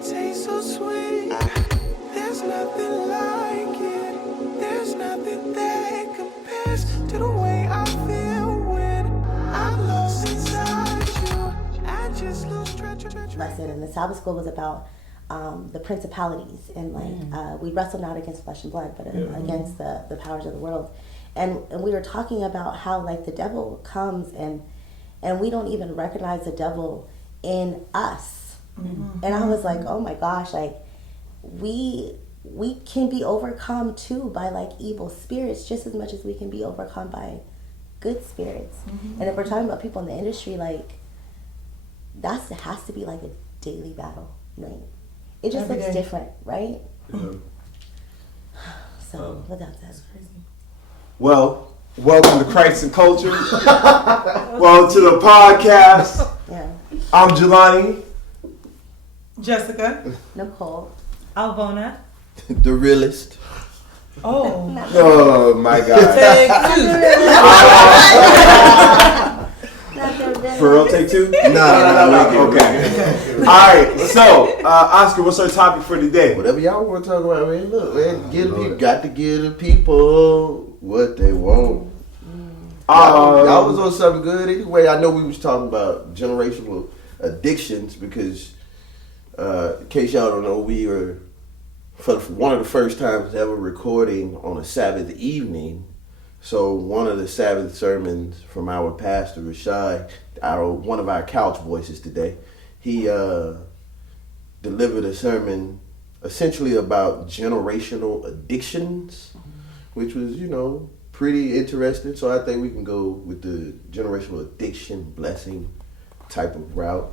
it tastes so sweet. There's nothing like it. There's nothing that compares to the way I feel when I'm lost inside you. I just lose track. Lesson in the Sabbath school was about the principalities, and like we wrestle not against flesh and blood, but against the powers of the world. And we were talking about how like the devil comes and we don't even recognize the devil in us. And I was like, oh my gosh, like we can be overcome too by like evil spirits just as much as we can be overcome by good spirits. And if we're talking about people in the industry, like that has to be like a daily battle, right? It just looks different, right? So with that said, well, welcome to Christ and Culture. Welcome to the podcast. yeah. I'm Jelani. Jessica. Nicole. Alvona. The realist. Oh. Oh my God. Take For real, take two? No. Okay. All right. So, Oskar, what's our topic for today? Whatever y'all want to talk about, man. Look, man, got to give the people what they want. Y'all was on something good anyway. I know we was talking about generational addictions because, in case y'all don't know, we were for one of the first times ever recording on a Sabbath evening. So one of the Sabbath sermons from our pastor Rashad, one of our couch voices today, he delivered a sermon essentially about generational addictions, which was, pretty interesting. So I think we can go with the generational addiction blessing type of route.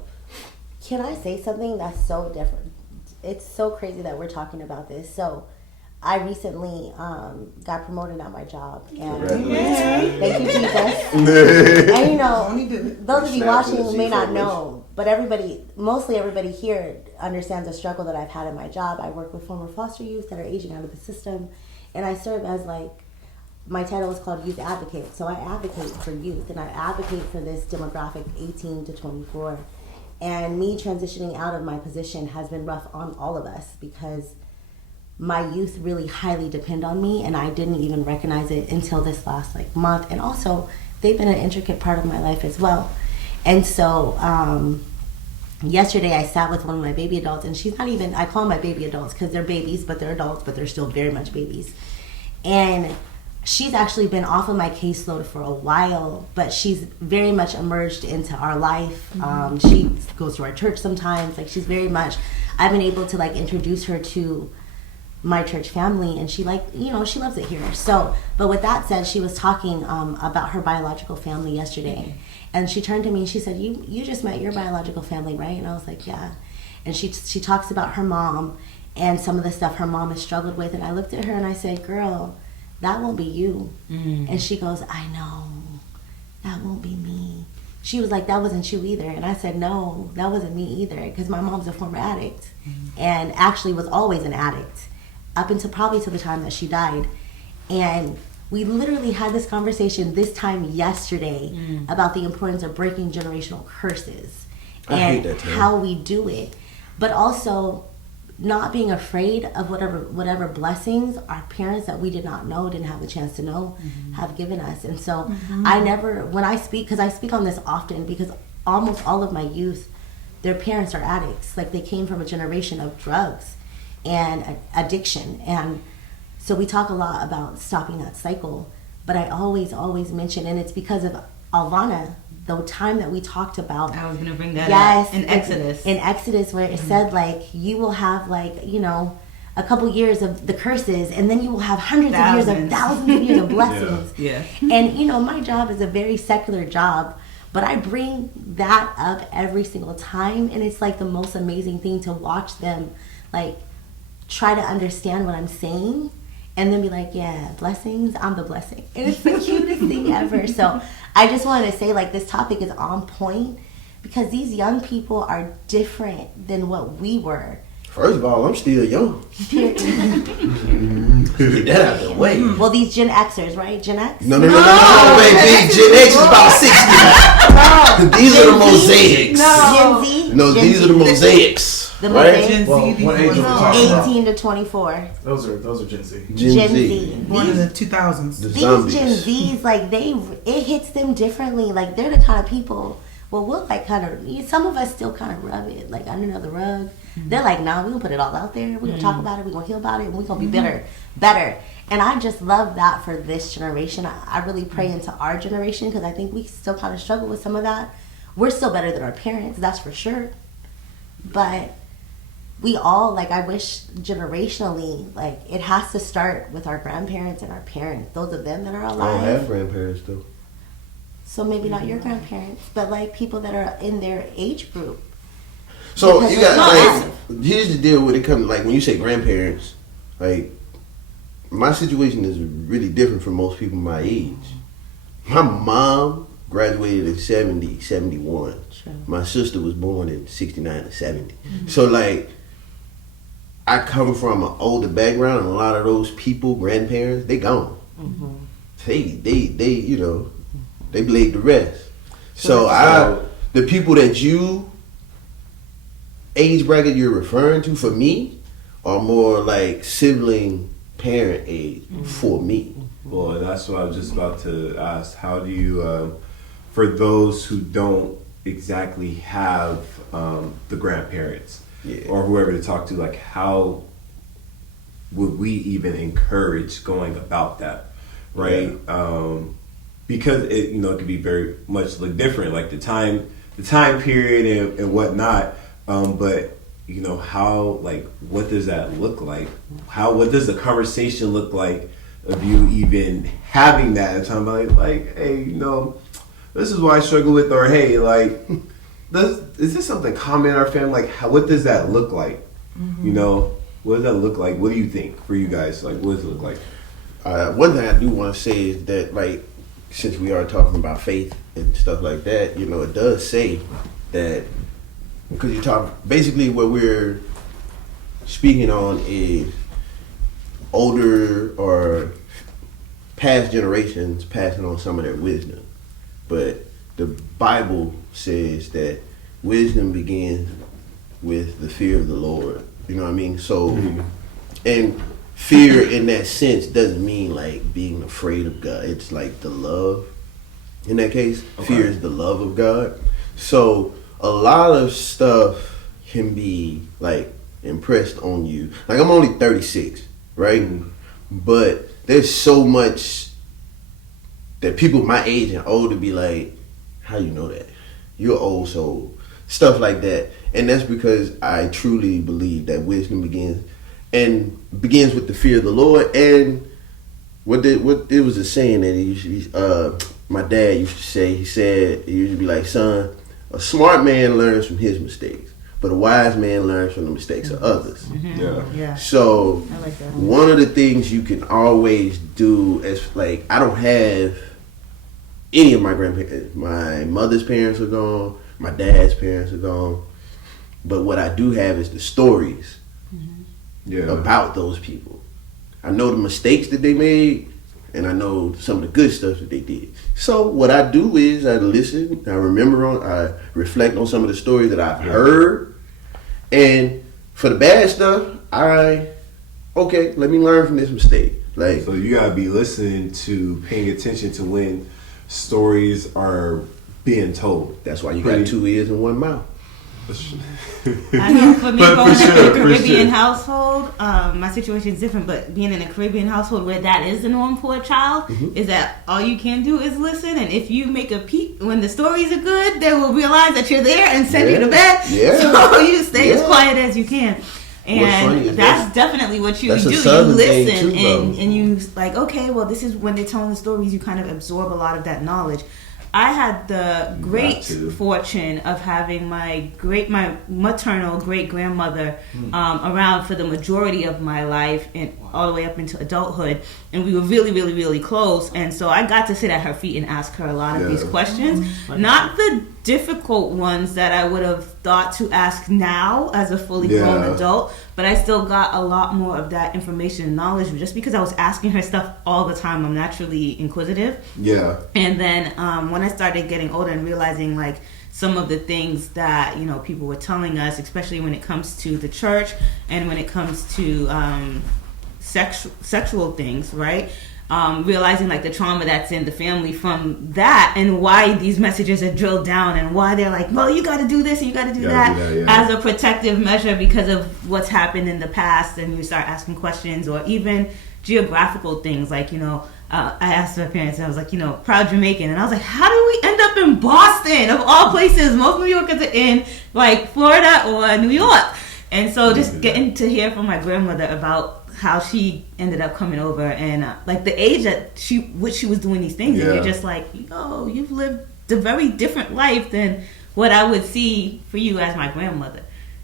Can I say something that's so different? It's so crazy that we're talking about this. So I recently got promoted at my job, and thank you, Jesus. And those of you watching may not know, but mostly everybody here understands the struggle that I've had in my job. I work with former foster youth that are aging out of the system, and I serve as my title is called Youth Advocate. So I advocate for youth, and I advocate for this demographic 18 to 24. And me transitioning out of my position has been rough on all of us because my youth really highly depend on me, and I didn't even recognize it until this last month. And also, they've been an intricate part of my life as well. And so yesterday I sat with one of my baby adults, and she's not even, I call them my baby adults because they're babies, but they're adults, but they're still very much babies. And she's actually been off of my caseload for a while, but she's very much emerged into our life. She goes to our church sometimes. She's very much, I've been able to introduce her to my church family, and she she loves it here. So, but with that said, she was talking about her biological family yesterday, and she turned to me and she said, you just met your biological family, right? And I was like, yeah. And she talks about her mom and some of the stuff her mom has struggled with, and I looked at her and I said, girl, that won't be you. And she goes, I know, that won't be me. She was like, that wasn't you either. And I said, no, that wasn't me either, because my mom's a former addict and actually was always an addict up until probably to the time that she died. And we literally had this conversation this time yesterday about the importance of breaking generational curses and how we do it, but also not being afraid of whatever blessings our parents that we did not know, didn't have a chance to know, have given us. And so I never, when I speak, because I speak on this often, because almost all of my youth, their parents are addicts. They came from a generation of drugs and addiction. And so we talk a lot about stopping that cycle, but I always mention, and it's because of Alvona, the time that we talked about. I was going to bring that up. In Exodus. In Exodus, where it said, you will have, a couple years of the curses, and then you will have thousands of years of blessings. Yeah. And, my job is a very secular job, but I bring that up every single time, and it's, the most amazing thing to watch them, try to understand what I'm saying, and then be like, yeah, blessings, I'm the blessing. And it's the cutest thing ever. So I just wanted to say, this topic is on point because these young people are different than what we were. First of all, I'm still young. Get that out of the way. Well, these Gen Xers, right? Gen X? No, baby. Gen X is about 60. These are the mosaics. Gen Z? No, these are the mosaics. The Right? mosaic, Gen Z. Well, what age are we talking about? 18 to 24. Those are Gen Z. Gen Z. Born in the These 2000s. The These zombies. Gen Zs, like it hits them differently. Like they're the kind of people. Well, we'll like kind of. Some of us still kind of rub it like under the rug. They're like, nah, we gonna put it all out there. We're gonna talk about it. We're gonna heal about it. And we're gonna be better. And I just love that for this generation. I really pray into our generation because I think we still kind of struggle with some of that. We're still better than our parents, that's for sure. But we all, like, I wish generationally, like, it has to start with our grandparents and our parents. Those of them that are I don't alive. have grandparents though. So maybe not your grandparents, but like people that are in their age group. So Because you it's got not like, here's the deal when it comes like when you say grandparents, like my situation is really different from most people my age. My mom graduated in 70, 71. Sure. My sister was born in 69 or 70. So like I come from an older background and a lot of those people, grandparents, they gone. They you know, they laid the rest. So the people that you age bracket you're referring to for me are more like sibling parent age for me. Well, that's what I was just about to ask. How do you, for those who don't exactly have the grandparents or whoever to talk to, like how would we even encourage going about that, right? Because it, you know, it could be very much look different, like the time period and whatnot. But you know, how, like, what does that look like? What does the conversation look like of you even having that and talking about like, hey, you know, this is what I struggle with, or hey, like, is this something common in our family? Like, what does that look like? You know, what does that look like? What do you think for you guys? Like, what does it look like? One thing I do want to say is that, like, since we are talking about faith and stuff like that, you know, it does say that, because you talk, basically what we're speaking on is older or past generations passing on some of their wisdom. But the Bible says that wisdom begins with the fear of the Lord. You know what I mean? So, and fear in that sense doesn't mean like being afraid of God. It's like the love. In that case, fear is the love of God. So a lot of stuff can be like impressed on you. Like, I'm only 36, right? But there's so much that people my age and older be like, how you know that? You're old soul. Stuff like that. And that's because I truly believe that wisdom begins with the fear of the Lord. And what it was a saying that my dad used to say. He used to be like, son, a smart man learns from his mistakes, but a wise man learns from the mistakes of others. Yeah. So I like that. one of the things you can always do is, like, I don't have any of my grandparents. My mother's parents are gone. My dad's parents are gone. But what I do have is the stories about those people. I know the mistakes that they made, and I know some of the good stuff that they did. So what I do is I listen, I reflect on some of the stories that I've heard, and for the bad stuff, let me learn from this mistake. Like, So you gotta be listening to, paying attention to when stories are being told. that's why you got 2 ears and 1 mouth. I know for me, But going for into sure, a for Caribbean sure. household, my situation is different. But being in a Caribbean household where that is the norm for a child, is that all you can do is listen. And if you make a peep when the stories are good, they will realize that you're there and send you to bed. Yeah. So you stay as Yeah. quiet as you can. funny And is that's definitely what you that's a do. You Southern thing listen too, though. and you like, okay, well, this is when they're telling the stories, you kind of absorb a lot of that knowledge. I had the great to. fortune of having my maternal great grandmother around for the majority of my life and all the way up into adulthood, and we were really, really, really close. And so I got to sit at her feet and ask her a lot of these questions, not the difficult ones that I would have thought to ask now as a fully grown adult, but I still got a lot more of that information and knowledge just because I was asking her stuff all the time. I'm naturally inquisitive. Yeah. And then when I started getting older and realizing, like, some of the things that, you know, people were telling us, especially when it comes to the church and when it comes to sexual things, right? Realizing like the trauma that's in the family from that, and why these messages are drilled down, and why they're like, well, you got to do this and you got to do that, as a protective measure because of what's happened in the past. And you start asking questions, or even geographical things like, you know, I asked my parents, and I was like, you know, proud Jamaican, and I was like, how do we end up in Boston of all places? Most New Yorkers are in like Florida or New York. And so just getting to hear from my grandmother about how she ended up coming over, and like the age that she was doing these things, and you're just like, yo, you've lived a very different life than what I would see for you as my grandmother,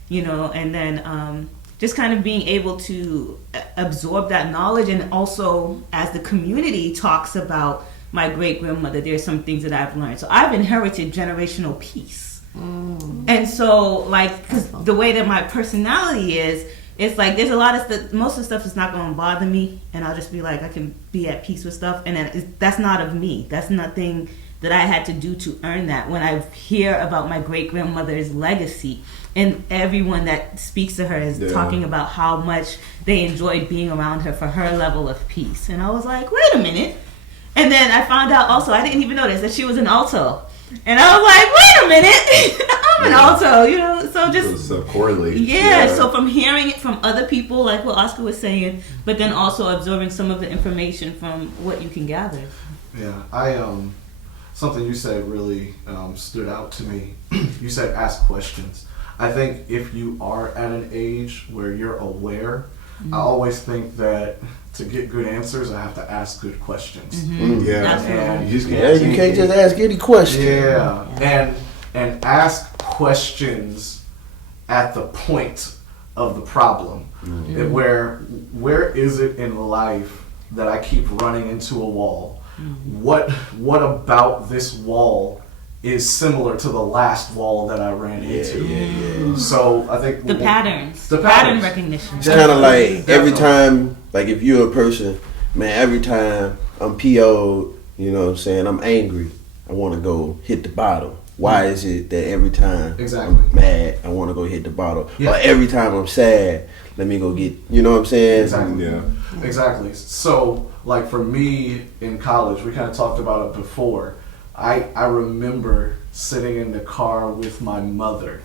you know. And then just kind of being able to absorb that knowledge, and also as the community talks about my great grandmother, there's some things that I've learned. So I've inherited generational peace, and so like, because the way that my personality is. It's like there's a lot of stuff, most of the stuff is not going to bother me, and I'll just be like, I can be at peace with stuff, and then that's not of me. That's nothing that I had to do to earn that. When I hear about my great-grandmother's legacy, and everyone that speaks to her is talking about how much they enjoyed being around her for her level of peace. And I was like, wait a minute. And then I found out also, I didn't even notice that she was an alto. And I was like, wait a minute, I'm an alto, you know, so just... So correlate. So from hearing it from other people, like what Oskar was saying, but then also absorbing some of the information from what you can gather. Yeah, something you said really stood out to me. You said ask questions. I think if you are at an age where you're aware, I always think that to get good answers, I have to ask good questions. And you can't just ask any question. And ask questions at the point of the problem. Where is it in life that I keep running into a wall? What about this wall is similar to the last wall that I ran into? So I think the pattern recognition. It's kind of like every time, like if you're a person, man, every time I'm PO'd, you know what I'm saying, I'm angry, I want to go hit the bottle. Why is it that every time I'm mad, I want to go hit the bottle? Or every time I'm sad, let me go get, you know what I'm saying? Exactly. So, like for me in college, we kind of talked about it before. I remember sitting in the car with my mother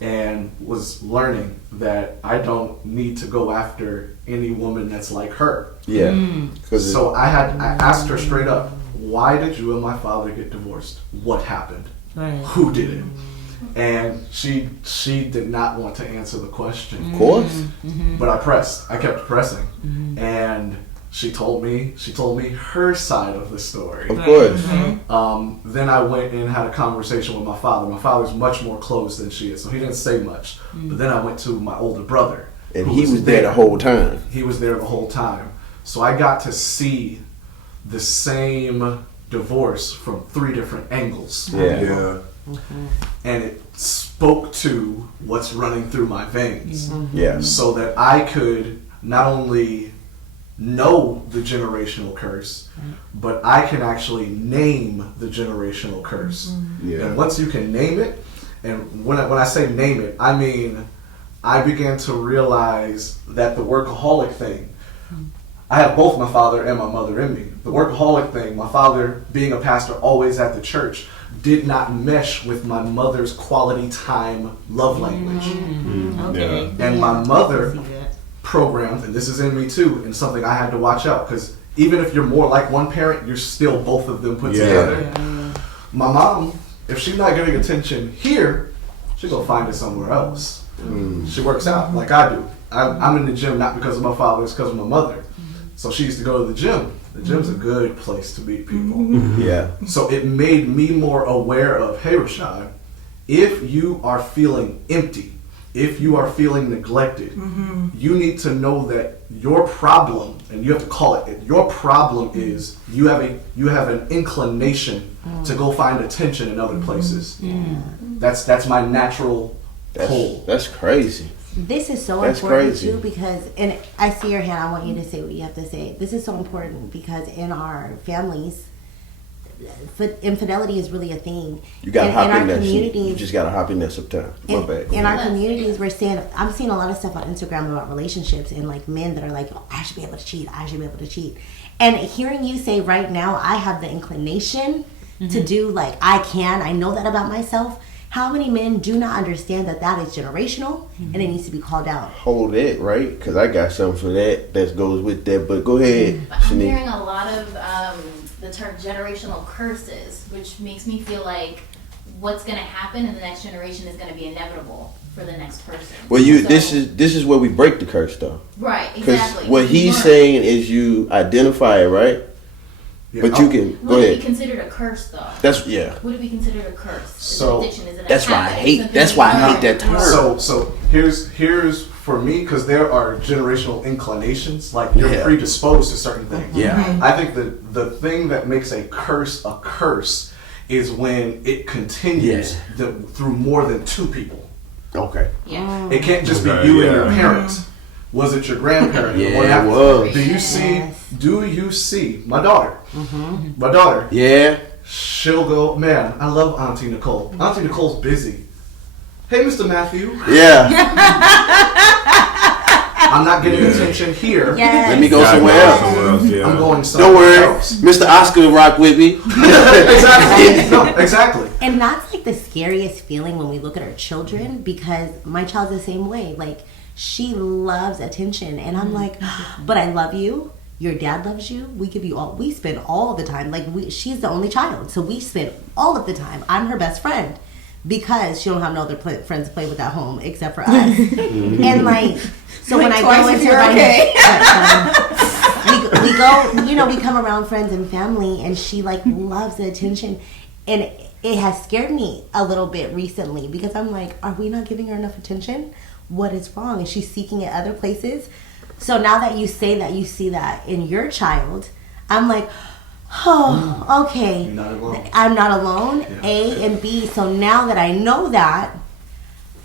and was learning that I don't need to go after any woman that's like her. So I asked her straight up, why did you and my father get divorced? What happened? Who did it? And she did not want to answer the question. Of course. But I kept pressing. And she told me her side of the story. Of course. Then I went and had a conversation with my father. My father's much more closed than she is, so he didn't say much. But then I went to my older brother. And he was there the whole time. He was there the whole time. So I got to see the same divorce from 3 different angles. And it spoke to what's running through my veins. So that I could not only know the generational curse, but I can actually name the generational curse. And once you can name it, and when I say name it, I mean I began to realize that the workaholic thing, I have both my father and my mother in me. The workaholic thing, my father being a pastor always at the church, did not mesh with my mother's quality time love language. And my mother programmed, and this is in me too, and something I had to watch out, because even if you're more like one parent, you're still both of them put together. My mom, if she's not getting attention here, she'll go find it somewhere else. She works out like I do. I'm in the gym not because of my father, it's because of my mother. So she used to go to the gym. The gym's a good place to meet people. So it made me more aware of, hey Rashad, if you are feeling empty, if you are feeling neglected, you need to know that your problem, and you have to call it, your problem is you have an inclination to go find attention in other places. That's my natural pull. That's crazy. This is so important too, because, and I see your hand, I want you to say what you have to say. This is so important because in our families, infidelity is really a thing. You got to hop in that shit. You communities. just got to hop in there sometime. My bad. In our communities, I'm seeing a lot of stuff on Instagram about relationships and like men that are like, oh, I should be able to cheat. I should be able to cheat. And hearing you say right now, I have the inclination to do like I know that about myself. How many men do not understand that that is generational and it needs to be called out? Hold it, right? Because I got something for that goes with that. But go ahead. But I'm hearing a lot of the term generational curses, which makes me feel like what's going to happen in the next generation is going to be inevitable for the next person. Well, this is where we break the curse, though. Right, Because exactly. what he's saying is you identify it, right? Yeah, But you can go Would it ahead. be considered a curse, though? Would it be considered a curse? Is So- it addiction? Is it a That's why I habit? hate. Something That's you why I learn? hate that term. So here's for me, because there are generational inclinations, like you're Yeah. predisposed to certain things. Yeah. I think the thing that makes a curse is when it continues through more than two people. Okay. Yeah. It can't just Okay, be you and yeah. your parents. Was it your grandparent? Yeah, What it happened? was. Do you see my daughter? My daughter. Yeah. She'll go, man, I love Auntie Nicole. Auntie Nicole's busy. Hey, Mr. Matthew. Yeah. I'm not getting attention here. Yes. Let me go Gotta somewhere go else. somewhere else, yeah. I'm going somewhere Don't worry. else. Mr. Oskar rock with me. Exactly. No, exactly. And that's like the scariest feeling when we look at our children, because my child's the same way. Like, she loves attention, and I'm like, but I love you. Your dad loves you. We give you all. We spend all the time. Like, she's the only child, so we spend all of the time. I'm her best friend because she don't have no other friends to play with at home except for us. And like, so when I go into we go, we come around friends and family, and she like loves the attention, and it has scared me a little bit recently because I'm like, are we not giving her enough attention? What is wrong? Is she seeking it other places? So now that you say that you see that in your child, I'm like, oh, okay. You're not alone. I'm not alone, Yeah. A, and B. So now that I know that,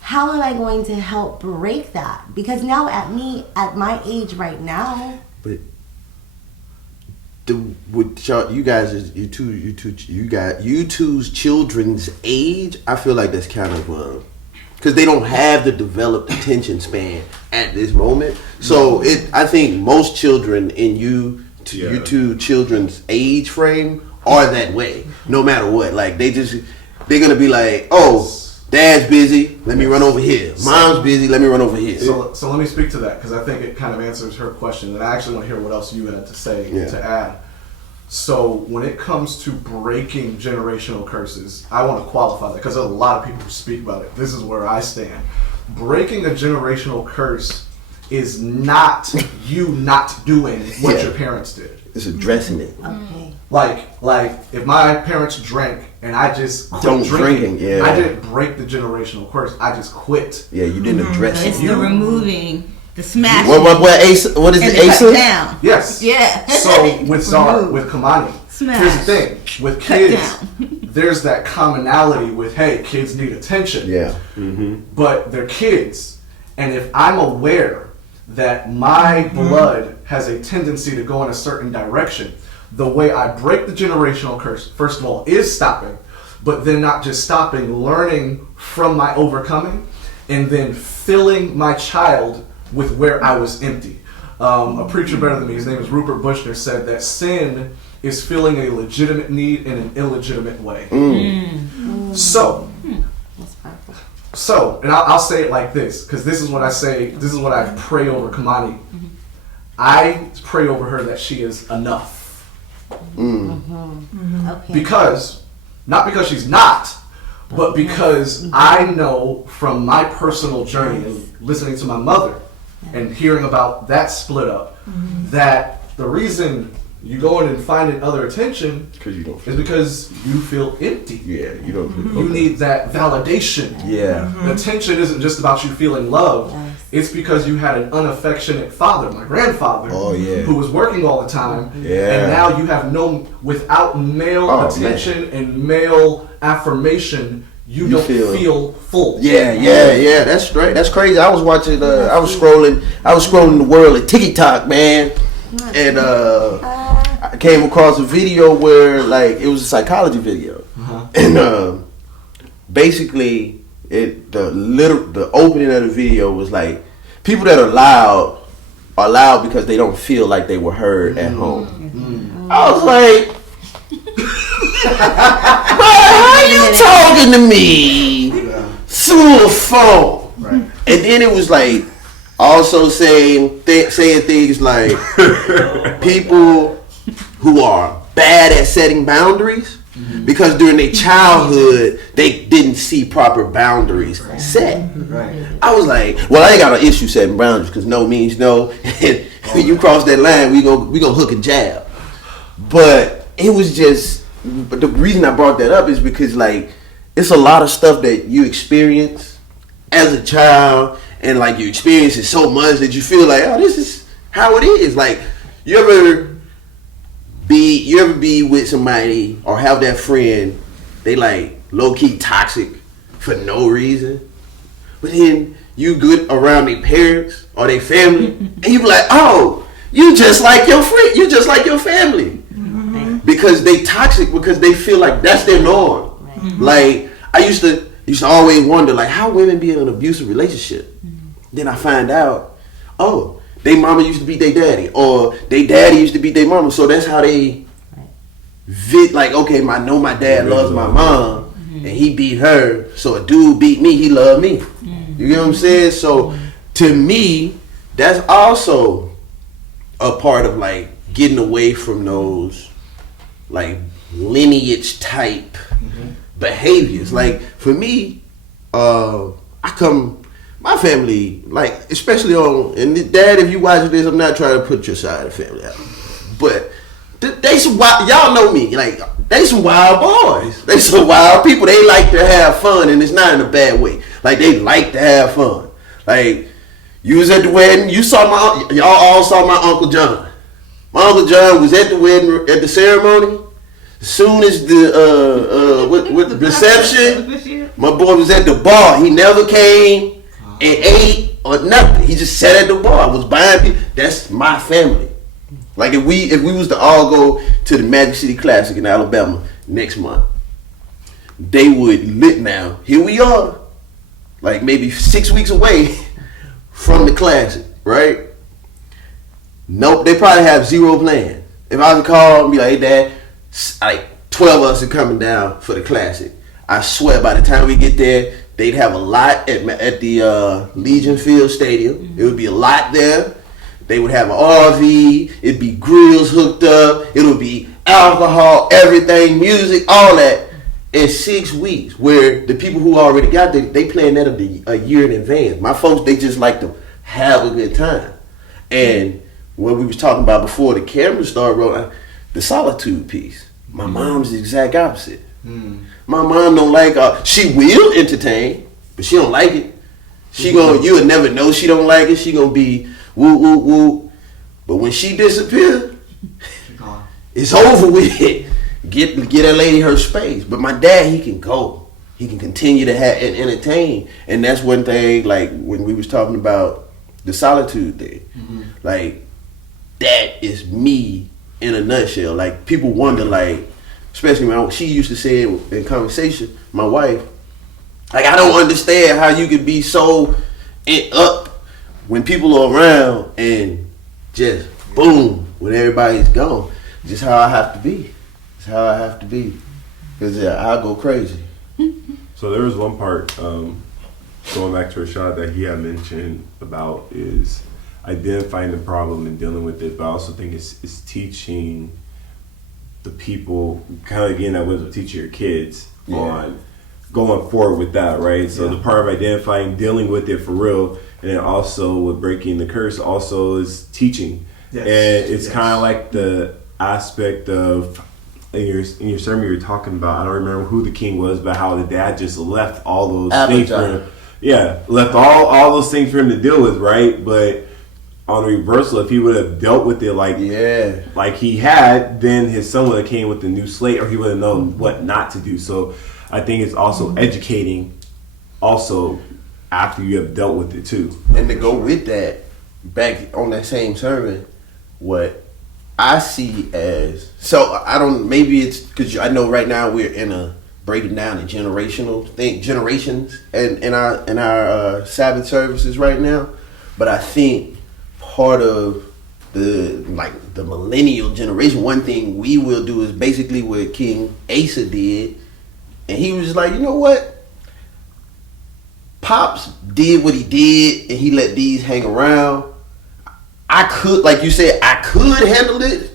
how am I going to help break that? Because now at my age right now, But you guys, you two's children's age, I feel like that's kind of because they don't have the developed attention span at this moment. So I think most children in you two children's age frame are that way, no matter what. Like they're gonna be like, oh, dad's busy, let me run over here. Mom's busy, let me run over here. So let me speak to that because I think it kind of answers her question, and I actually want to hear what else you had to say to add. So when it comes to breaking generational curses, I want to qualify that because there's a lot of people who speak about it. This is where I stand. Breaking a generational curse is not you not doing what your parents did. It's addressing it. okay. Like if my parents drank and I just quit Don't drinking, drink, yeah. I didn't break the generational curse. I just quit. Yeah, you didn't address It's it. the removing, the smashing, What is and it, the Asa? cut down. Yes. Yeah. So with Zara, Remove. with Kamani, Smash. here's the thing. With Cut kids, down. there's that commonality with, hey, kids need attention. Yeah. But they're kids. And if I'm aware that my blood has a tendency to go in a certain direction, the way I break the generational curse, first of all, is stopping. But then not just stopping, learning from my overcoming, and then filling my child with where I was empty. A preacher better than me, his name is Rupert Bushner, said that sin is filling a legitimate need in an illegitimate way. So, That's powerful. and I'll say it like this, because this is what I say, this is what I pray over Kamani. I pray over her that she is enough. Okay. Because, not because she's not, but because I know from my personal journey and listening to my mother and hearing about that split up, that the reason you go in and finding other attention Because you don't is because you feel empty. Yeah, you don't You need that validation. Yeah. The attention isn't just about you feeling loved. Yes. It's because you had an unaffectionate father, my grandfather, Oh, yeah. who was working all the time. Yeah. And now you have without male Oh, attention and male affirmation, you don't feel full. Yeah. That's great. That's crazy. I was watching. I was scrolling the world at TikTok, man, and I came across a video where like it was a psychology video, and basically the opening of the video was like people that are loud because they don't feel like they were heard at home. I was like, how you talking to me through a phone? Right. And then it was like also saying things like people who are bad at setting boundaries because during their childhood they didn't see proper boundaries set. Right. I was like, well, I ain't got no issue setting boundaries because no means no. And when you cross that line, we gonna hook and jab. But it was just, but the reason I brought that up is because like it's a lot of stuff that you experience as a child, and like you experience it so much that you feel like, oh, this is how it is. Like you ever be with somebody or have that friend, they like low key toxic for no reason, but then you good around their parents or their family, and you be like, oh, you just like your friend, you just like your family, because they toxic because they feel like that's their norm. Like I used to always wonder like how women be in an abusive relationship. Then I find out, oh, they mama used to beat their daddy, or they daddy used to beat their mama, so that's how they like, okay, I know my dad loves my mom and he beat her, so a dude beat me, he loved me. You get what I'm saying? So to me, that's also a part of like getting away from those like lineage type behaviors. Like for me, my family, like especially and Dad, if you watch this, I'm not trying to put your side of the family out, but they some wild, y'all know me, like they some wild boys, they some wild people. They like to have fun, and it's not in a bad way. Like they like to have fun. Like you was at the wedding, y'all all saw my Uncle John. My Uncle John was at the wedding, at the ceremony. As soon as the reception, my boy was at the bar. He never came and ate or nothing. He just sat at the bar. I was buying people. That's my family. Like if we was to all go to the Magic City Classic in Alabama next month, they would now. Here we are, like maybe 6 weeks away from the Classic, right? Nope, they probably have zero plan. If I was to call and be like, hey Dad, like 12 of us are coming down for the Classic, I swear by the time we get there, they'd have a lot at the Legion Field Stadium. It would be a lot there. They would have an RV. It'd be grills hooked up. It would be alcohol, everything, music, all that in 6 weeks. Where the people who already got there, they plan that a year in advance. My folks, they just like to have a good time. And what we was talking about before the camera started rolling, the solitude piece. My mom's the exact opposite. My mom don't like, she will entertain, but she don't like it. You would never know she don't like it. She gonna be woo, woo, woo. But when she disappear, it's over with. Get that lady her space. But my dad, he can go. He can continue to have and entertain. And that's one thing, like when we was talking about the solitude thing. Like, that is me in a nutshell. Like, people wonder, like, especially when she used to say it in conversation, my wife, like, I don't understand how you could be so up when people are around and just boom when everybody's gone. Just how I have to be. It's how I have to be. Because I'll go crazy. So there was one part, going back to Rashad, that he had mentioned about is identifying the problem and dealing with it, but I also think it's teaching the people, kind of again, that was teaching your kids on going forward with that, right? So the part of identifying, dealing with it for real, and then also with breaking the curse also is teaching. And it's kind of like the aspect of in your sermon you were talking about, I don't remember who the king was, but how the dad just left all those things for him. Yeah, left all those things for him to deal with, right? But on the reversal, if he would have dealt with it like he had, then his son would have came with a new slate, or he would have known what not to do. So I think it's also educating also after you have dealt with it too. And to go with that, back on that same sermon, what I see as so. I don't. Maybe it's because I know right now we're in a breaking down the generational thing, generations, and in our Sabbath services right now. But I think part of the millennial generation, one thing we will do is basically what King Asa did, and he was like, you know what? Pops did what he did, and he let these hang around. I could, like you said, I could handle it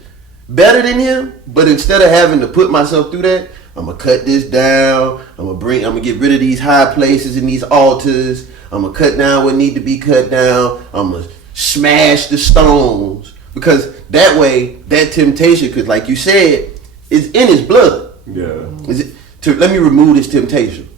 better than him, but instead of having to put myself through that, I'm gonna cut this down. I'm gonna get rid of these high places and these altars. I'm gonna cut down what need to be cut down. I'm gonna smash the stones, because that way, that temptation, because like you said, is in his blood. Yeah. Let me remove this temptation,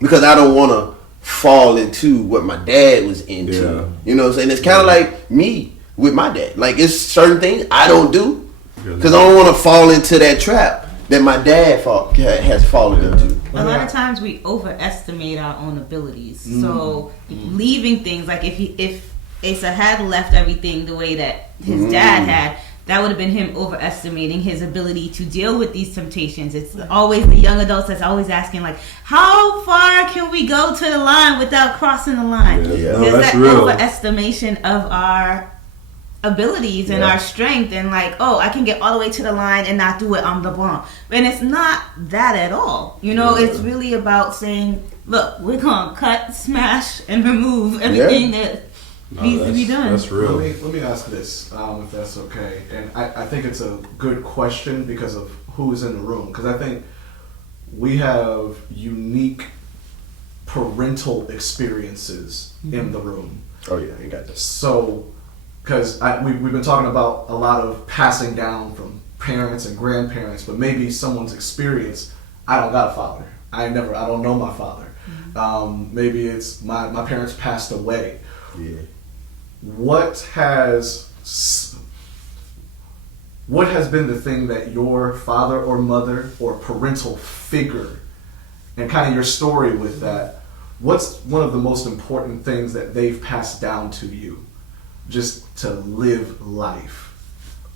because I don't want to fall into what my dad was into. Yeah. You know what I'm saying? It's kind of like me with my dad. Like, it's certain things I don't do because I don't want to fall into that trap that my dad has fallen into. A lot of times we overestimate our own abilities. So leaving things, like if Asa had left everything the way that his dad had, that would have been him overestimating his ability to deal with these temptations. It's always the young adults that's always asking, like, how far can we go to the line without crossing the line? Yeah. No, There's that's that real. overestimation of our abilities and our strength, and like, oh, I can get all the way to the line and not do it on the blanc. And it's not that at all. You know, it's really about saying, look, we're going to cut, smash, and remove everything that needs to be done. That's real. Let me ask this, if that's okay. And I think it's a good question because of who's in the room. Because I think we have unique parental experiences in the room. Oh yeah, you got this. So, because we've been talking about a lot of passing down from parents and grandparents, but maybe someone's experience, I don't got a father. I don't know my father. Maybe it's my parents passed away. Yeah. What has been the thing that your father or mother or parental figure, and kind of your story with that, what's one of the most important things that they've passed down to you, just to live life?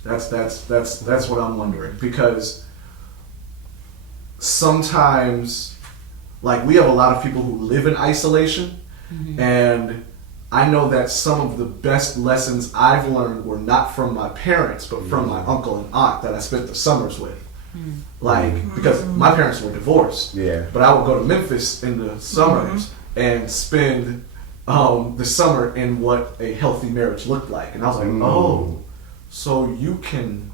That's what I'm wondering, because sometimes, like, we have a lot of people who live in isolation, and I know that some of the best lessons I've learned were not from my parents, but from my uncle and aunt that I spent the summers with. Like, because my parents were divorced, but I would go to Memphis in the summers and spend the summer in what a healthy marriage looked like. And I was like, oh, so you can,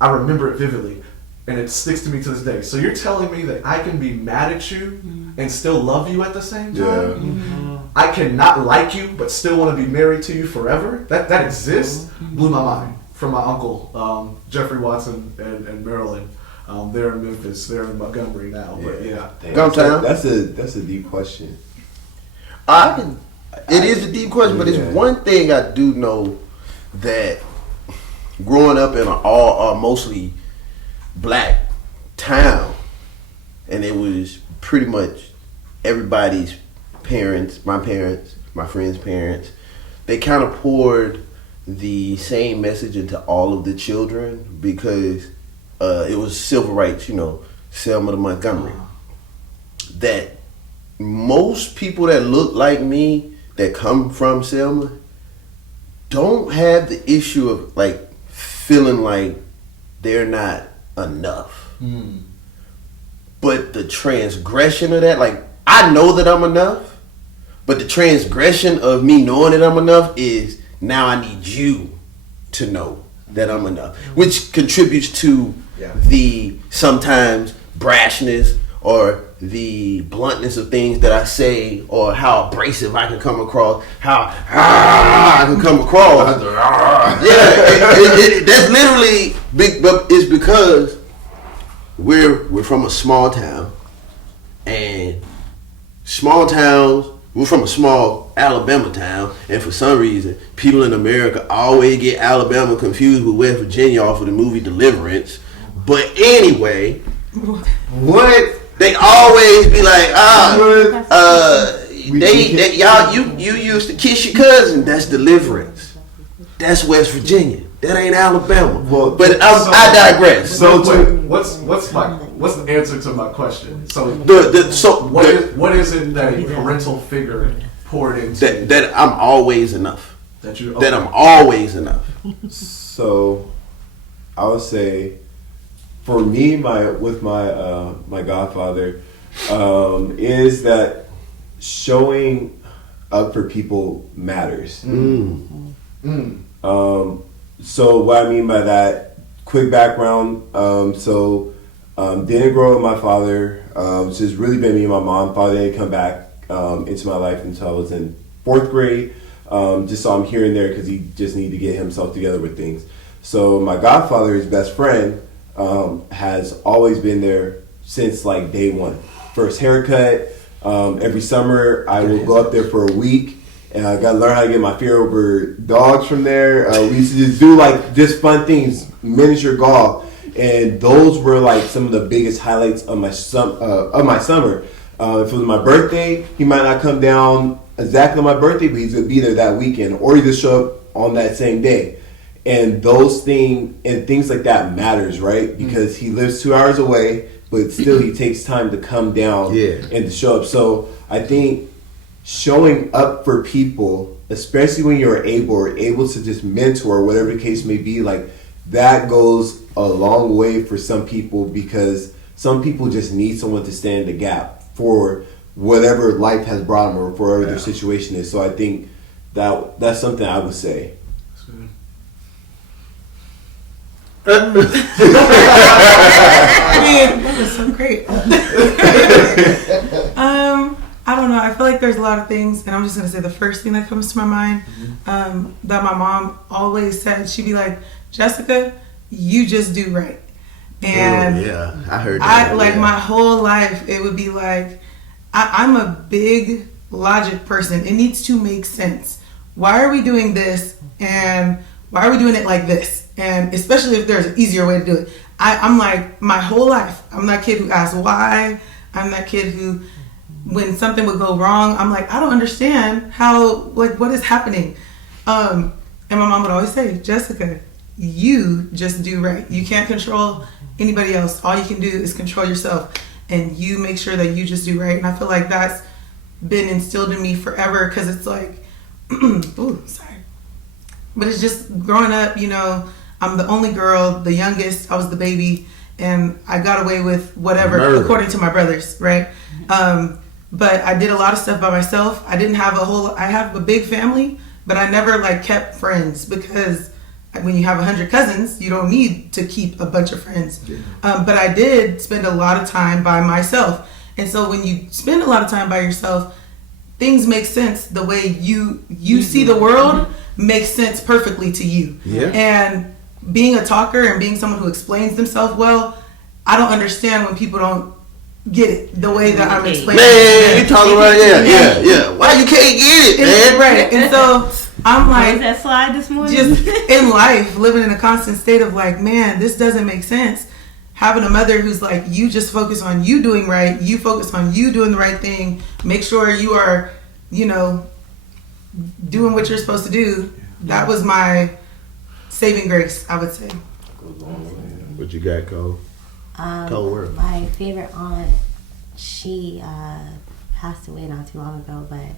I remember it vividly, and it sticks to me to this day. So you're telling me that I can be mad at you and still love you at the same time? I cannot like you, but still want to be married to you forever? That exists? Blew my mind. From my uncle, Jeffrey Watson and Marilyn. They're in Memphis. They're in Montgomery now. But yeah. That's a deep question. It is a deep question, but it's one thing I do know, that growing up in an all mostly black town, and it was pretty much everybody's parents, my friends' parents, they kind of poured the same message into all of the children, because it was civil rights, Selma to Montgomery. That most people that look like me, that come from Selma, don't have the issue of like feeling like they're not enough. But the transgression of that, like, I know that I'm enough, but the transgression of me knowing that I'm enough is, now I need you to know that I'm enough, which contributes to the sometimes brashness or the bluntness of things that I say, or how abrasive I can come across, how I can come across. That's literally big, but it's because we're from a small town, and small towns, we're from a small Alabama town, and for some reason, people in America always get Alabama confused with West Virginia off of the movie Deliverance. But anyway, what they always be like, y'all, you used to kiss your cousin. That's Deliverance. That's West Virginia. That ain't Alabama. Well, But I digress. So what's the answer to my question? So what is it that a parental figure poured into that I'm always enough. that I'm always enough. So, I would say, for me, my godfather, is that showing up for people matters. So what I mean by that, quick background. Didn't grow up with my father. It's just really been me and my mom. Father didn't come back into my life until I was in 4th grade. Just saw him here and there because he just needed to get himself together with things. So my godfather, his best friend, has always been there since like day one. First haircut. Every summer I will go up there for a week. And I got to learn how to get my fear over dogs from there. We used to just do like just fun things, miniature golf. And those were like some of the biggest highlights of my summer. If it was my birthday, he might not come down exactly on my birthday, but he's going to be there that weekend. Or he just show up on that same day. And those things like that matters, right? Because he lives 2 hours away, but still he takes time to come down and to show up. So I think showing up for people, especially when you're able to just mentor, whatever the case may be, like that goes a long way for some people, because some people just need someone to stand in the gap for whatever life has brought them or for whatever their situation is. So I think that's something I would say. I mean, that was so great. I don't know. I feel like there's a lot of things, and I'm just going to say the first thing that comes to my mind that my mom always said. She'd be like, Jessica, you just do right. And I heard that. My whole life, it would be like, I'm a big logic person. It needs to make sense. Why are we doing this? And why are we doing it like this? And especially if there's an easier way to do it. I'm like, my whole life, I'm that kid who asks why. I'm that kid who, when something would go wrong, I'm like, I don't understand how, like, what is happening? And my mom would always say, Jessica, you just do right. You can't control anybody else. All you can do is control yourself. And you make sure that you just do right. And I feel like that's been instilled in me forever, because it's like, ooh, sorry. But it's just growing up, you know, I'm the only girl, the youngest, I was the baby, and I got away with whatever, according to my brothers, right? But I did a lot of stuff by myself. I have a big family, but I never like kept friends, because when you have 100 cousins, you don't need to keep a bunch of friends. But I did spend a lot of time by myself. And so when you spend a lot of time by yourself, things make sense. The way you see the world makes sense perfectly to you. Yeah. And being a talker and being someone who explains themselves well, I don't understand when people don't get it the way that I'm explaining. Man, you talking about yeah. Why you can't get it, man? Right. And so I'm like, was that slide this morning? Just in life, living in a constant state of like, man, this doesn't make sense. Having a mother who's like, you just focus on you doing right. You focus on you doing the right thing. Make sure you are, you know, doing what you're supposed to do. That was my saving grace, I would say. What you got, Cole? My favorite aunt, she passed away not too long ago, but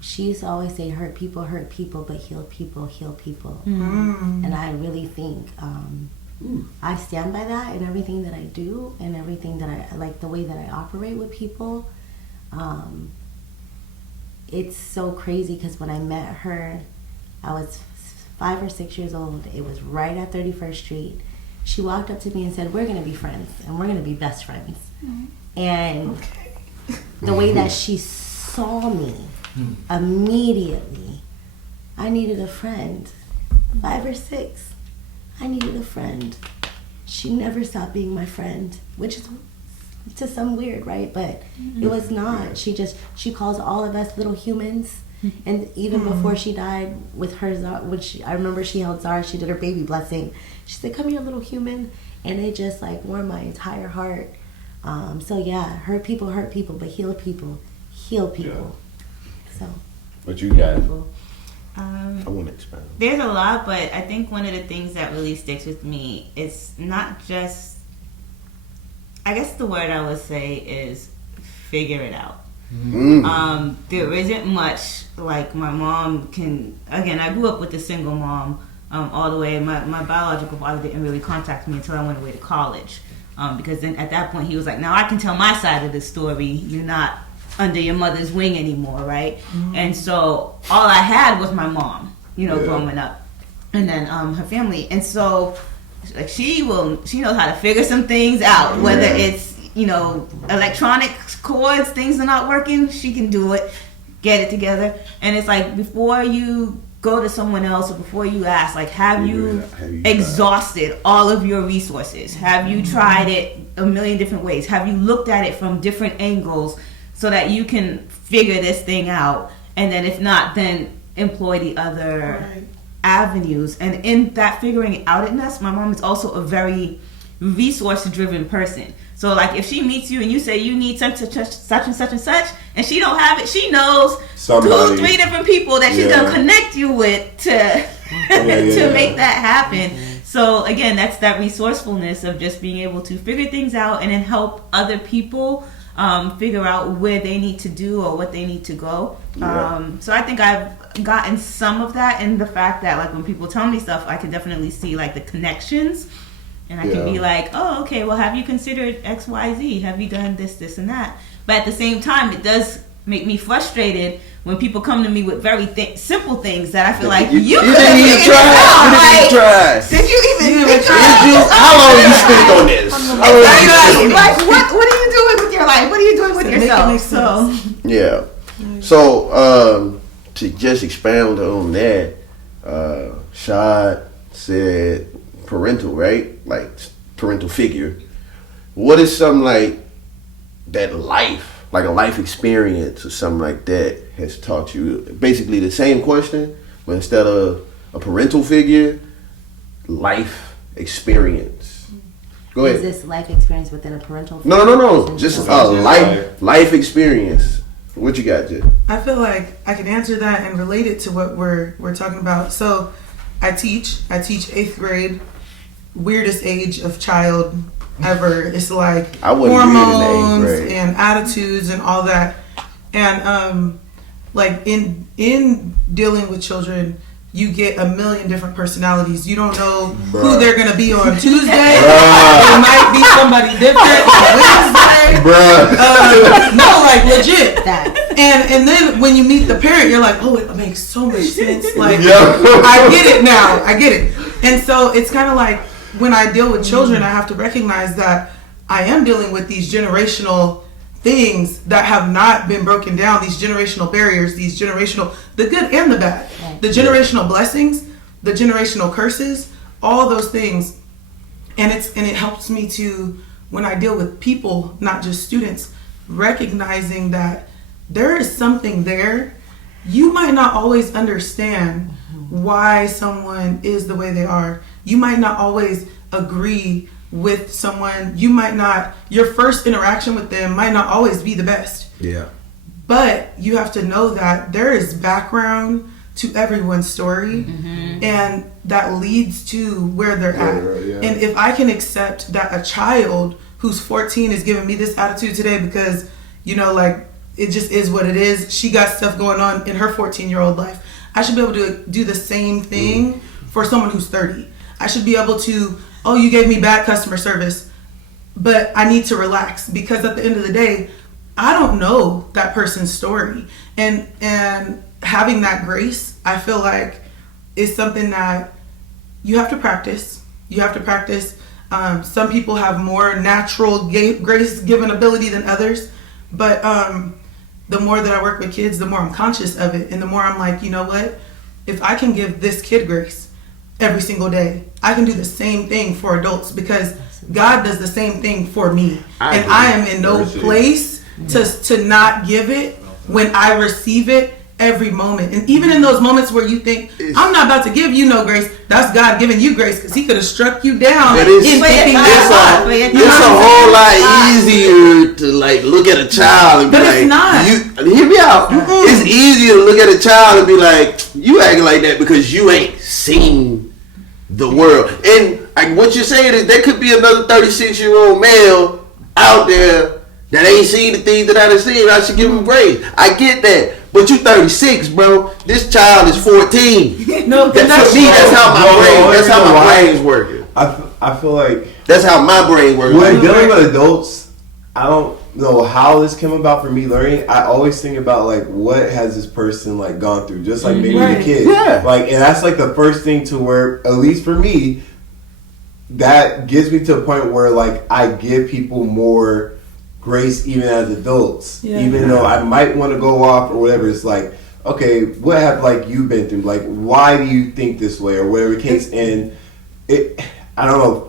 she used to always say, hurt people, but heal people, heal people. Mm. And I really think I stand by that in everything that I do and everything that I like, the way that I operate with people. It's so crazy, because when I met her, I was 5 or 6 years old. It was right at 31st Street. She walked up to me and said, we're going to be friends, and we're going to be best friends. Mm-hmm. And the way that she saw me, immediately, I needed a friend. 5 or 6, I needed a friend. She never stopped being my friend, which is to some weird, right? But it was not. She calls all of us little humans. And even before she died, with her, I remember she held Zara, she did her baby blessing. She said, come here, little human. And it just like warmed my entire heart. So yeah, hurt people, but heal people, heal people. So. What you got? I want to expand. There's a lot, but I think one of the things that really sticks with me is not just, I guess the word I would say is figure it out. There isn't much like my mom can, again, I grew up with a single mom all the way. My biological father didn't really contact me until I went away to college. Because then at that point he was like, now I can tell my side of the story. You're not under your mother's wing anymore, right? And so all I had was my mom, growing up. And then her family. And so like she knows how to figure some things out, whether it's electronic cords, things are not working, she can do it, get it together. And it's like, before you go to someone else or before you ask, like, have you exhausted all of your resources? Have you tried it a million different ways? Have you looked at it from different angles so that you can figure this thing out? And then if not, then employ the other avenues. And in that figuring it outness, my mom is also a very resource-driven person. So like if she meets you and you say you need such and such, and she don't have it, she knows 2-3 different people that she's gonna connect you with to make that happen. So again, that's that resourcefulness of just being able to figure things out and then help other people figure out where they need to do or what they need to go. So I think I've gotten some of that in the fact that like when people tell me stuff, I can definitely see like the connections. And I can be like, oh, okay, well, have you considered X, Y, Z? Have you done this, and that? But at the same time, it does make me frustrated when people come to me with very simple things that I feel like you could have figured it out. Did you even try? How long you spent on this? Like, what are you doing with your life? What are you doing with yourself? So to just expound on that, Rashad said parental, right? Like parental figure. What is something like that life, like a life experience or something like that has taught you? Basically the same question, but instead of a parental figure, life experience. Go ahead. Is this life experience within a parental figure? No. Just a life experience. What you got, Jen? I feel like I can answer that and relate it to what we're talking about. So I teach 8th grade. Weirdest age of child ever. It's like hormones and attitudes and all that. And like in dealing with children, you get a million different personalities. You don't know who they're gonna be on Tuesday. It might be somebody different on Wednesday. No, like legit. And then when you meet the parent, you're like, oh, it makes so much sense. Like I get it now. I get it. And so it's kind of like, when I deal with children, I have to recognize that I am dealing with these generational things that have not been broken down, these generational barriers, the good and the bad, the generational blessings, the generational curses, all those things. And it helps me to, when I deal with people, not just students, recognizing that there is something there. You might not always understand why someone is the way they are. You might not always agree with someone. You might not, your first interaction with them might not always be the best. But you have to know that there is background to everyone's story, and that leads to where they're at. And if I can accept that a child who's 14 is giving me this attitude today because, like, it just is what it is. She got stuff going on in her 14-year-old life. I should be able to do the same thing for someone who's 30. I should be able to, oh, you gave me bad customer service, but I need to relax, because at the end of the day, I don't know that person's story. And having that grace, I feel like, is something that you have to practice. Some people have more natural grace-given ability than others, but the more that I work with kids, the more I'm conscious of it, and the more I'm like, you know what? If I can give this kid grace every single day, I can do the same thing for adults, because God does the same thing for me. And I am in no place to not give it when I receive it every moment. And even in those moments where you think, I'm not about to give you no grace, that's God giving you grace because he could have struck you down. But it's a whole lot easier to like look at a child and be like, it's not. Hear me out. It's easier to look at a child and be like, you acting like that because you ain't seen the world. And what you're saying is there could be another 36-year-old male out there that ain't seen the things that I done seen. I should give him grace. I get that. But you 36, bro. This child is 14. No, For me, that's how my brain's working. I feel like that's how my brain works. When dealing with adults, I don't know how this came about for me learning. I always think about like what has this person like gone through, just like maybe the kid. Yeah. Like, and that's like the first thing to where, at least for me, that gets me to a point where like I give people more grace even as adults. Yeah. Even though I might want to go off or whatever, it's like, okay, what have like you been through? Like, why do you think this way or whatever the case? And I don't know.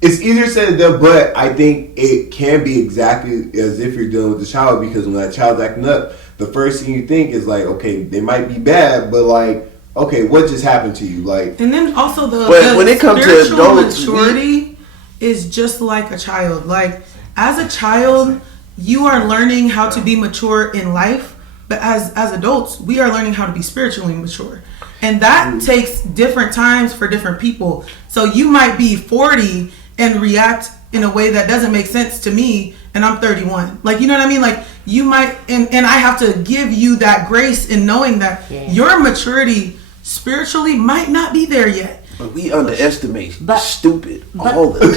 It's easier said than done, but I think it can be exactly as if you're dealing with a child, because when that child's acting up, the first thing you think is like, okay, they might be bad, but like, okay, what just happened to you? Like, and then also when it comes to adults, maturity is just like a child. Like as a child, you are learning how to be mature in life, but as adults, we are learning how to be spiritually mature. And that takes different times for different people. So you might be 40 and react in a way that doesn't make sense to me, and I'm 31. Like, you know what I mean? Like, you might, and I have to give you that grace in knowing that your maturity spiritually might not be there yet. But we underestimate stupid all the time.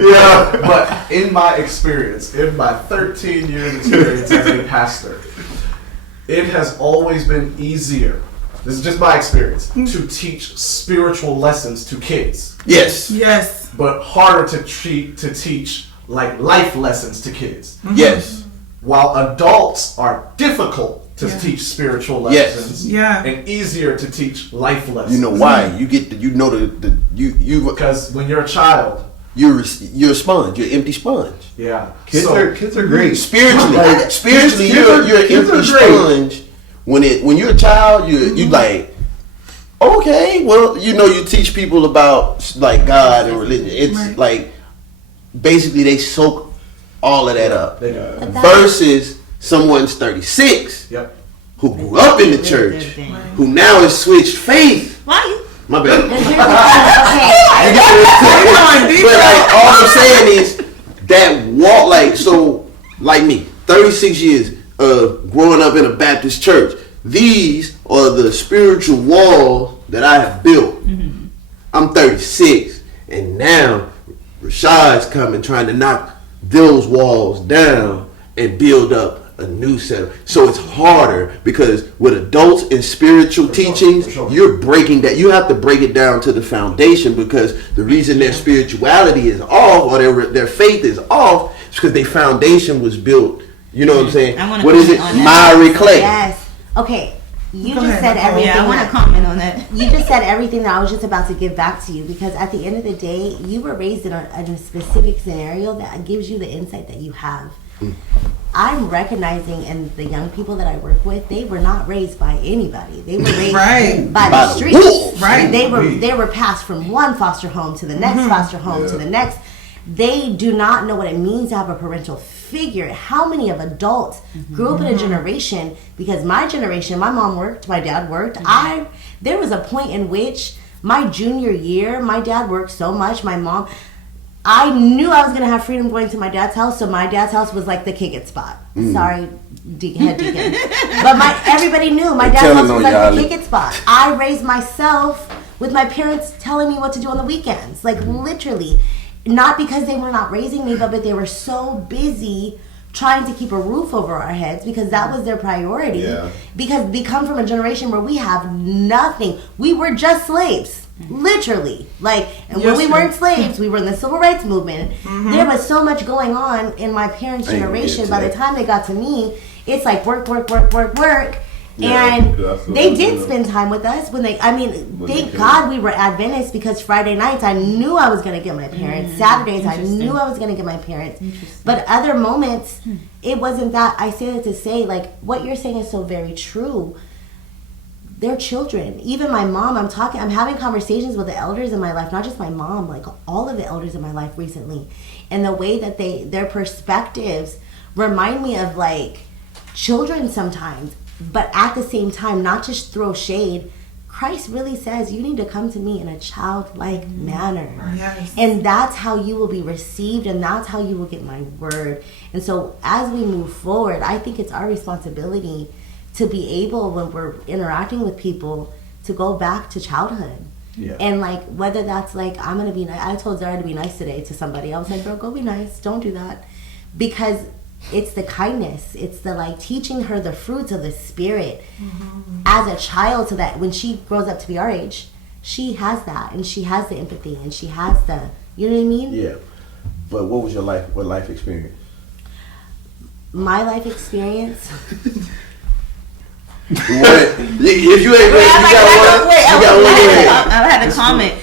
Yeah, but in my experience, in my 13 years experience as a pastor, it has always been easier, this is just my experience, to teach spiritual lessons to kids. Yes. Yes. But harder to teach like life lessons to kids. Yes. While adults are difficult to teach spiritual lessons, and easier to teach life lessons. You know why? You get you because when you're a child, you're a sponge. You're an empty sponge. Yeah. Kids are great. Spiritually, you're an empty sponge. When you're a child, you like, okay, well, you teach people about like God and religion. It's like basically they soak all of that up. Versus someone's 36 who grew up in the church, who now has switched faith. Why? My bad. Okay. But like all I'm saying is that walk, like me, 36 years of growing up in a Baptist church. These are the spiritual walls that I have built. Mm-hmm. I'm 36, and now Rashad's coming trying to knock those walls down and build up a new set. So it's harder because with adults and spiritual teachings, you're breaking that. You have to break it down to the foundation, because the reason their spirituality is off or their faith is off is because their foundation was built. You know what I'm saying? What is it? Miry clay. Yes. Okay. You just said everything. Yeah, I want to comment on that. You just said everything that I was just about to give back to you, because at the end of the day, you were raised in a specific scenario that gives you the insight that you have. I'm recognizing, and the young people that I work with, they were not raised by anybody. They were raised by the streets. Right. They were passed from one foster home to the next foster home to the next. They do not know what it means to have a parental figure. How many of adults grew up in a generation, because my generation, my mom worked, my dad worked. There was a point in which my junior year, my dad worked so much, my mom, I knew I was going to have freedom going to my dad's house, so my dad's house was like the kick it spot. Sorry, head deacon. But everybody knew my dad's house was like the kick it spot. I raised myself with my parents telling me what to do on the weekends. Like, literally. Not because they were not raising me, but they were so busy trying to keep a roof over our heads, because that was their priority. Yeah. Because we come from a generation where we have nothing. We were just slaves, literally. Like, and when we weren't slaves, we were in the civil rights movement. There was so much going on in my parents' generation. By the time they got to me, it's like work. Yeah, and they did spend time with us thank God we were Adventists, because Friday nights I knew I was going to get my parents. Saturdays I knew I was going to get my parents. But other moments, it wasn't that. I say that to say, like, what you're saying is so very true. They're children. Even my mom, I'm having conversations with the elders in my life, not just my mom, like all of the elders in my life recently. And the way that their perspectives remind me of like children sometimes, but at the same time, not just throw shade. Christ really says you need to come to me in a childlike manner. Yes. And that's how you will be received, and that's how you will get my word. And so as we move forward, I think it's our responsibility to be able, when we're interacting with people, to go back to childhood. Yeah. And like, whether that's like, I'm going to be nice. I told Zara to be nice today to somebody. I was like, girl, go be nice. Don't do that. Because it's the kindness. It's the like teaching her the fruits of the Spirit as a child, so that when she grows up to be our age, she has that, and she has the empathy, and she has the, you know what I mean? Yeah. But what was your life experience? My life experience. If you ain't ready, you got one. I had a comment.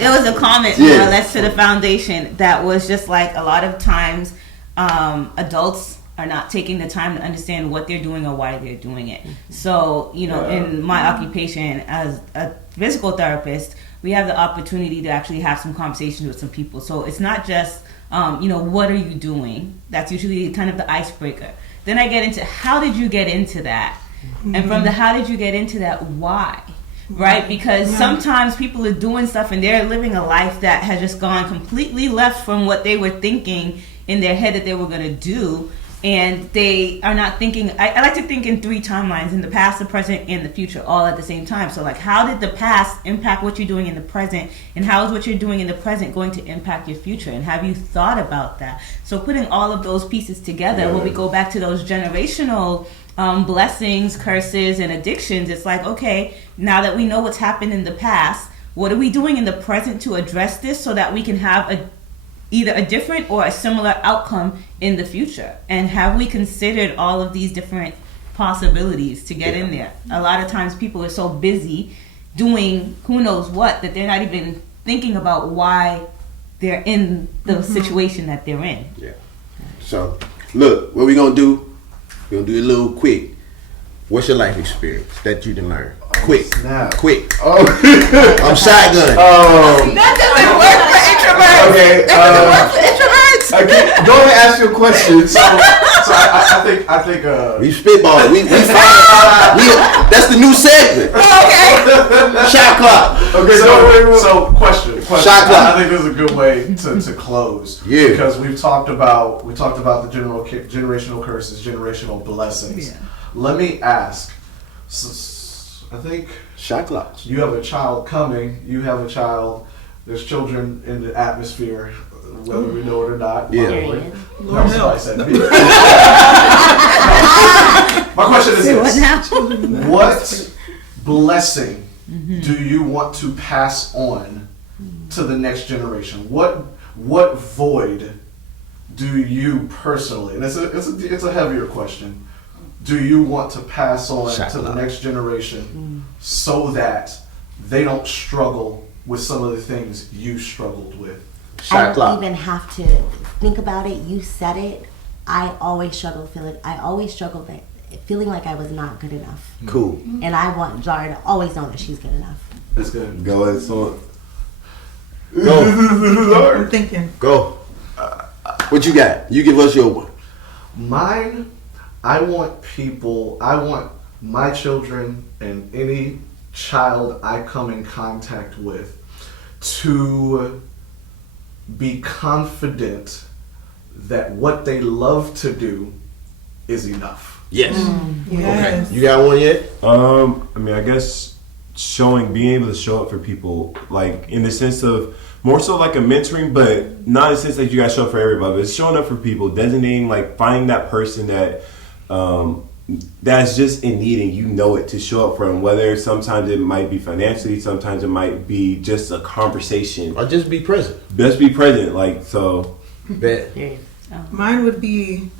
It was a comment more or less to the foundation that was just like, a lot of times adults are not taking the time to understand what they're doing or why they're doing it. So, in my occupation as a physical therapist, we have the opportunity to actually have some conversations with some people. So it's not just, what are you doing? That's usually kind of the icebreaker. Then I get into, how did you get into that? And from the how did you get into that, why? Right? Because sometimes people are doing stuff and they're living a life that has just gone completely left from what they were thinking in their head that they were going to do. And they are not thinking, I like to think in 3 timelines, in the past, the present, and the future, all at the same time. So like, how did the past impact what you're doing in the present? And how is what you're doing in the present going to impact your future? And have you thought about that? So putting all of those pieces together, when we go back to those generational blessings, curses, and addictions, it's like, okay, now that we know what's happened in the past, what are we doing in the present to address this so that we can have either a different or a similar outcome in the future? And have we considered all of these different possibilities to get in there? A lot of times people are so busy doing who knows what that they're not even thinking about why they're in the situation that they're in. Yeah. So, look, what we gonna do? We're gonna do it a little quick. What's your life experience that you done learn? Quick. Quick. Oh. I'm shotgun. That doesn't work for introverts. Okay. That doesn't work for introverts. Okay, go ahead and ask your question. So I think we spitballing. We that's the new segment. Okay. Shot clock. Okay, so question. Shot clock. I think this is a good way to close. Yeah. Because we've talked about the generational curses, generational blessings. Yeah. Let me ask. I think shot clocks. You have a child coming. You have a child. There's children in the atmosphere, whether we know it or not. Yeah. No, somebody said me. My question is this: what blessing do you want to pass on to the next generation? What void do you personally? And it's a heavier question. Do you want to pass on to the next generation so that they don't struggle with some of the things you struggled with? I don't even have to think about it. You said it. I always struggle feeling like I was not good enough. Cool. And I want Jara to always know that she's good enough. That's good. Go ahead, so go. I'm thinking. Go. What you got? You give us your one. Mine. I want my children and any child I come in contact with to be confident that what they love to do is enough. Yes. Yes. Okay. You got one yet? I guess being able to show up for people, like in the sense of more so like a mentoring, but not in the sense that you guys show up for everybody, but it's showing up for people, designating, like finding that person that that's just in need and you know it to show up for them, whether sometimes it might be financially, sometimes it might be just a conversation. Or just be present. Just be present, like, so. Bet. Mine would be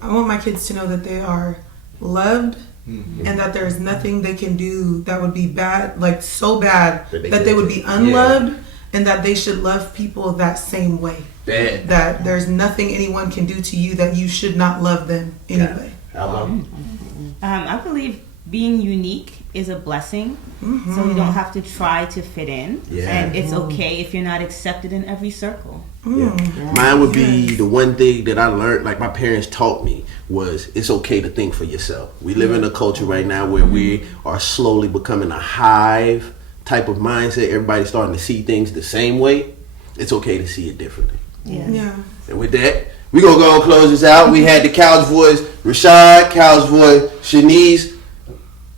I want my kids to know that they are loved and that there's nothing they can do that would be bad, like so bad that they would be unloved, and that they should love people that same way. That. That there's nothing anyone can do to you that you should not love them anyway. I believe being unique is a blessing, so you don't have to try to fit in, and it's okay if you're not accepted in every circle. Mine would be the one thing that I learned, like my parents taught me, was it's okay to think for yourself. We live in a culture right now where we are slowly becoming a hive type of mindset. Everybody's starting to see things the same way. It's okay to see it differently. Yeah. And with that, we gonna go and close this out. We had the couch voice Rashad, couch voice Shanice.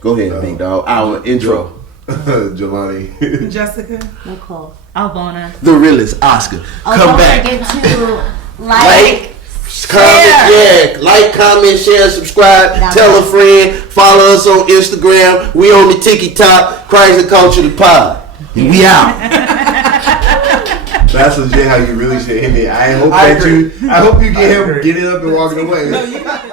Go ahead, big dog. Our intro. Jelani. Jessica. Nicole. Alvona. The realest Oskar. Come Don't back. forget to Like, comment, like, comment, share, subscribe, tell a friend, follow us on Instagram. We on the TikTok, Christ and Culture the Pod. We out. That's legit how you really should end it. I hope you get him get it up and walking away. No, you got it.